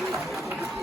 Thank you.